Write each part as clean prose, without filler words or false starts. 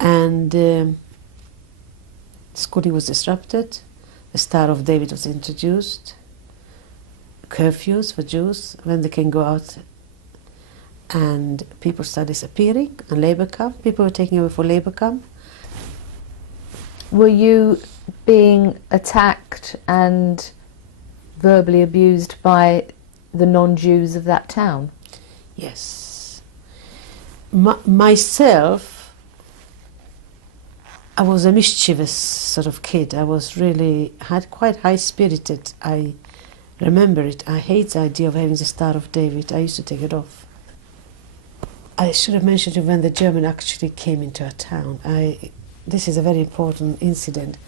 And schooling was disrupted. The Star of David was introduced. Curfews for Jews when they can go out, and people started disappearing. And labor camp, people were taken away for labor camp. Were you being attacked and verbally abused by the non-Jews of that town? Yes. Myself, I was a mischievous sort of kid. I was really, had quite high-spirited. I remember it. I hate the idea of having the Star of David. I used to take it off. I should have mentioned you when the German actually came into our town. This is a very important incident.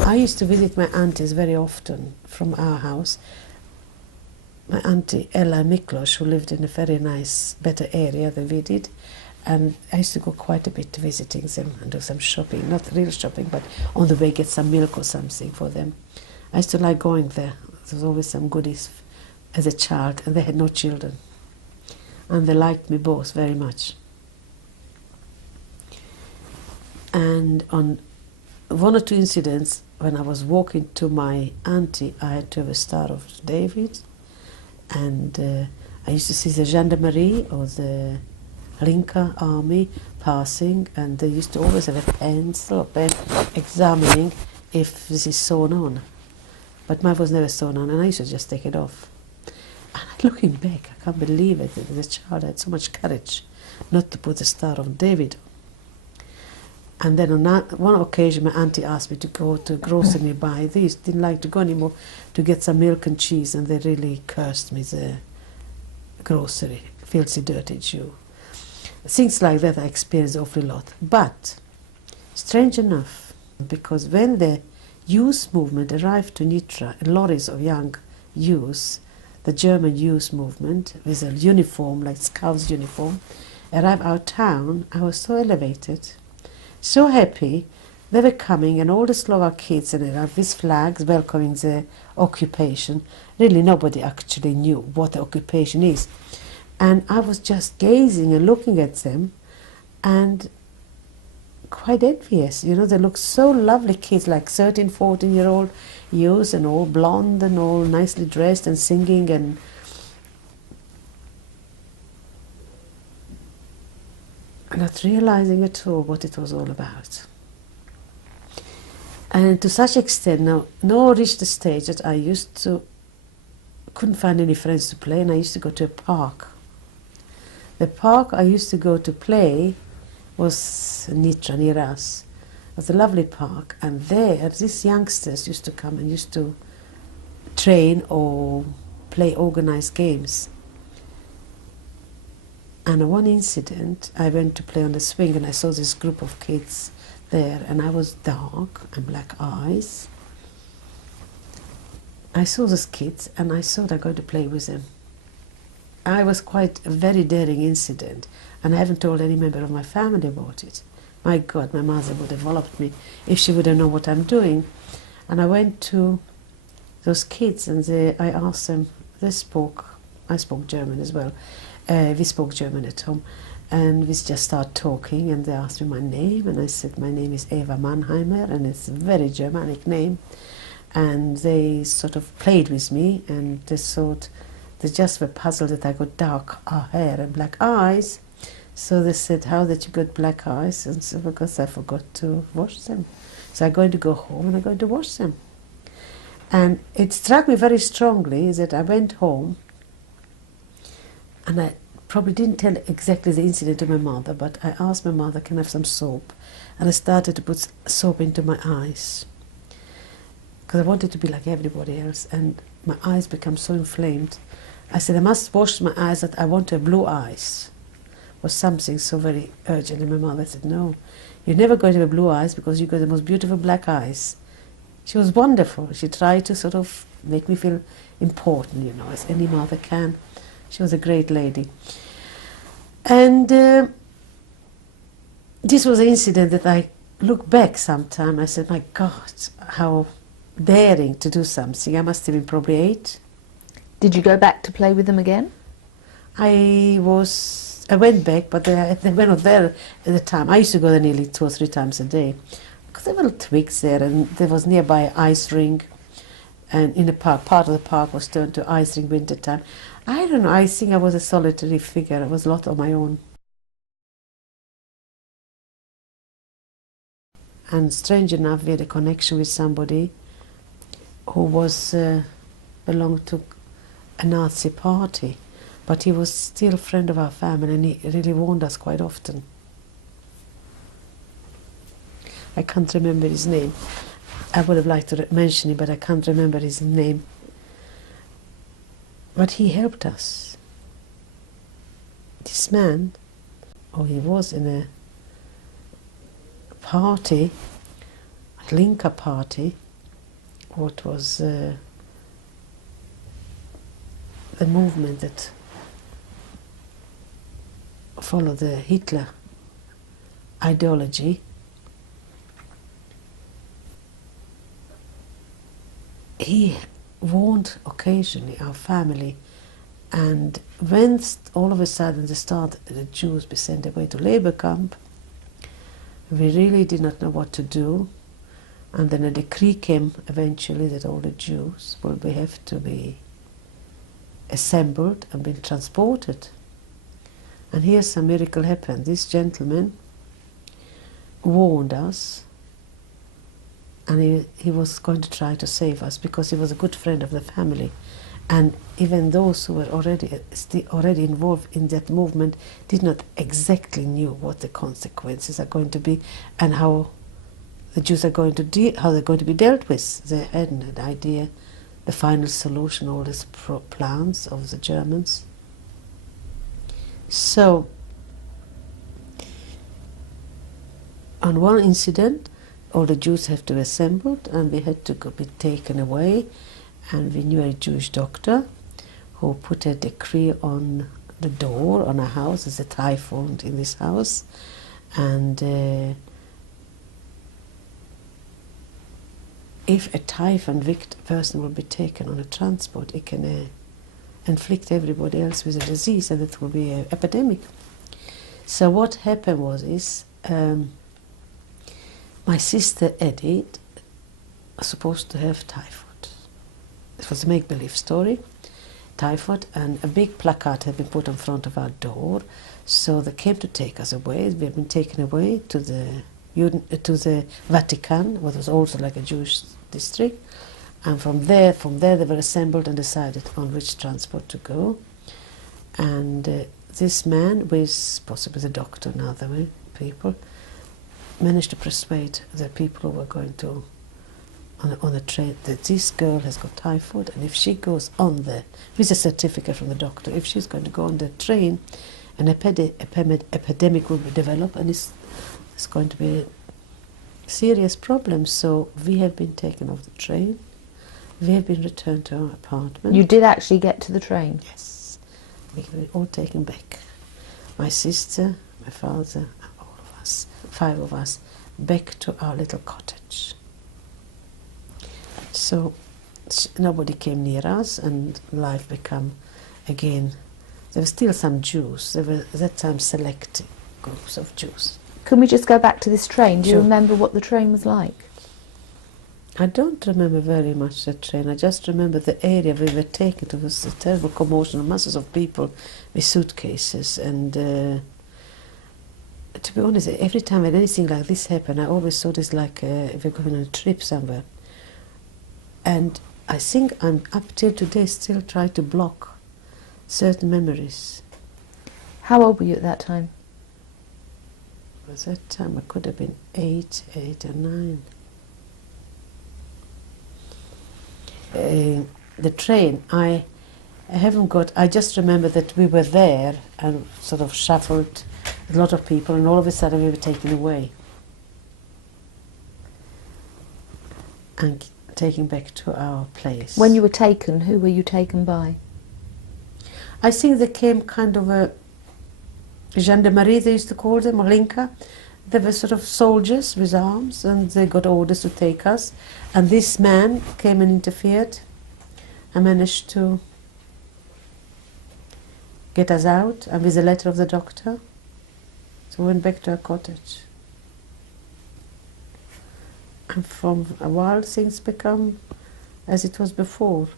I used to visit my aunties very often from our house. My auntie Ella Miklos, who lived in a very nice, better area than we did, and I used to go quite a bit visiting them and do some shopping, not real shopping, but on the way get some milk or something for them. I used to like going there. There was always some goodies as a child, and they had no children. And they liked me both very much. And on one or two incidents, when I was walking to my auntie, I had to have a Star of David, and I used to see the gendarmerie or the Linka army passing, and they used to always have a pencil or pen examining if this is sewn on. But mine was never sewn on, and I used to just take it off. And looking back, I can't believe it. As a child, I had so much courage not to put the Star of David on. And then on one occasion, my auntie asked me to go to a grocery nearby. They didn't like to go anymore to get some milk and cheese, and they really cursed me, the grocery, filthy, dirty Jew. Things like that I experienced awfully lot. But, strange enough, because when the youth movement arrived to Nitra, lorries of young youths, the German youth movement, with a uniform, like Scouts uniform, arrived our town, I was so elevated, so happy. They were coming, and all the Slovak kids and arrived with flags welcoming the occupation. Really nobody actually knew what the occupation is. And I was just gazing and looking at them and quite envious. You know, they look so lovely, kids like 13, 14-year-old youths, and all blonde and all nicely dressed and singing, and not realizing at all what it was all about. And to such extent, now reached the stage that I couldn't find any friends to play, and I used to go to a park. The park I used to go to play was Nitra, near us. It was a lovely park, and there these youngsters used to come and used to train or play organized games. And on one incident, I went to play on the swing, and I saw this group of kids there, and I was dark and black eyes. I saw those kids, and I thought I'd go to play with them. I was quite a very daring incident, and I haven't told any member of my family about it. My God, my mother would have walloped me if she would have known what I'm doing. And I went to those kids, and I asked them, I spoke German as well. We spoke German at home, and we just started talking, and they asked me my name, and I said my name is Eva Mannheimer, and it's a very Germanic name. And they sort of played with me, and they thought, they just were puzzled that I got dark hair and black eyes. So they said, how did you get black eyes? And so, because I forgot to wash them. So I'm going to go home and I'm going to wash them. And it struck me very strongly that I went home, and I probably didn't tell exactly the incident to my mother, but I asked my mother, can I have some soap? And I started to put soap into my eyes, because I wanted to be like everybody else, and my eyes become so inflamed. I said, I must wash my eyes, that I want to have blue eyes. It was something so very urgent, and my mother said, no, you're never going to have blue eyes, because you've got the most beautiful black eyes. She was wonderful. She tried to sort of make me feel important, you know, as any mother can. She was a great lady. And this was an incident that I look back sometime. I said, my God, how daring to do something. I must have been probably 8. Did you go back to play with them again? I I went back, but they were not there at the time. I used to go there nearly 2 or 3 times a day. Because there were twigs there, and there was nearby ice rink. And in the park, part of the park was turned to ice rink winter time. I don't know, I think I was a solitary figure. I was a lot on my own. And strange enough, we had a connection with somebody who was belonged to a Nazi party. But he was still a friend of our family, and he really warned us quite often. I can't remember his name. I would have liked to mention it, but I can't remember his name. But he helped us. This man, he was in a party, a Linka party, what was the movement that followed the Hitler ideology. He warned occasionally our family, and when all of a sudden the Jews be sent away to labor camp, we really did not know what to do, and then a decree came eventually that all the Jews will have to be assembled and be transported. And here some miracle happened. This gentleman warned us, and he was going to try to save us because he was a good friend of the family. And even those who were already involved in that movement did not exactly knew what the consequences are going to be and how the Jews are going to how they're going to be dealt with. They had an idea, the final solution, all these plans of the Germans. So, on one incident, all the Jews have to be assembled, and we had to be taken away. And we knew a Jewish doctor who put a decree on the door on our house. There's a typhoid in this house, and if a typhoid person will be taken on a transport, it can inflict everybody else with a disease, and it will be an epidemic. So what happened was my sister Edith was supposed to have typhoid. It was a make-believe story, typhoid, and a big placard had been put in front of our door. So they came to take us away. We had been taken away to the Vatican, what was also like a Jewish district. And from there they were assembled and decided on which transport to go. And this man, with possibly the doctor and other people, managed to persuade the people who were going to on the train that this girl has got typhoid, and if she goes on with a certificate from the doctor, if she's going to go on the train, an epidemic will be developed, and it's going to be a serious problem. So we have been taken off the train. We have been returned to our apartment. You did actually get to the train? Yes. We were all taken back. My sister, my father, all of us, 5 of us, back to our little cottage. So nobody came near us, and life became again. There were still some Jews. There were at that time select groups of Jews. Can we just go back to this train? Do you Sure. remember what the train was like? I don't remember very much the train. I just remember the area we were taken to. It was a terrible commotion, masses of people with suitcases. And to be honest, every time when anything like this happened, I always thought it's like if we're going on a trip somewhere. And I think I'm up till today still trying to block certain memories. How old were you at that time? At that time I could have been 8 or 9. The train, I haven't got, I just remember that we were there and sort of shuffled a lot of people, and all of a sudden we were taken away and taken back to our place. When you were taken, who were you taken by? I think they came kind of a gendarmerie, they used to call them, or Linka. They were sort of soldiers with arms, and they got orders to take us. And this man came and interfered and managed to get us out, and with a letter of the doctor. So we went back to our cottage. And from a while things become as it was before.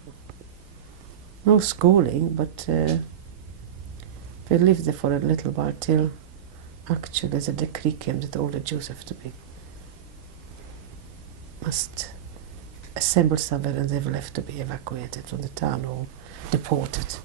No schooling, but we lived there for a little while till actually the decree came that all the Jews must assemble somewhere, and they will have to be evacuated from the town or deported.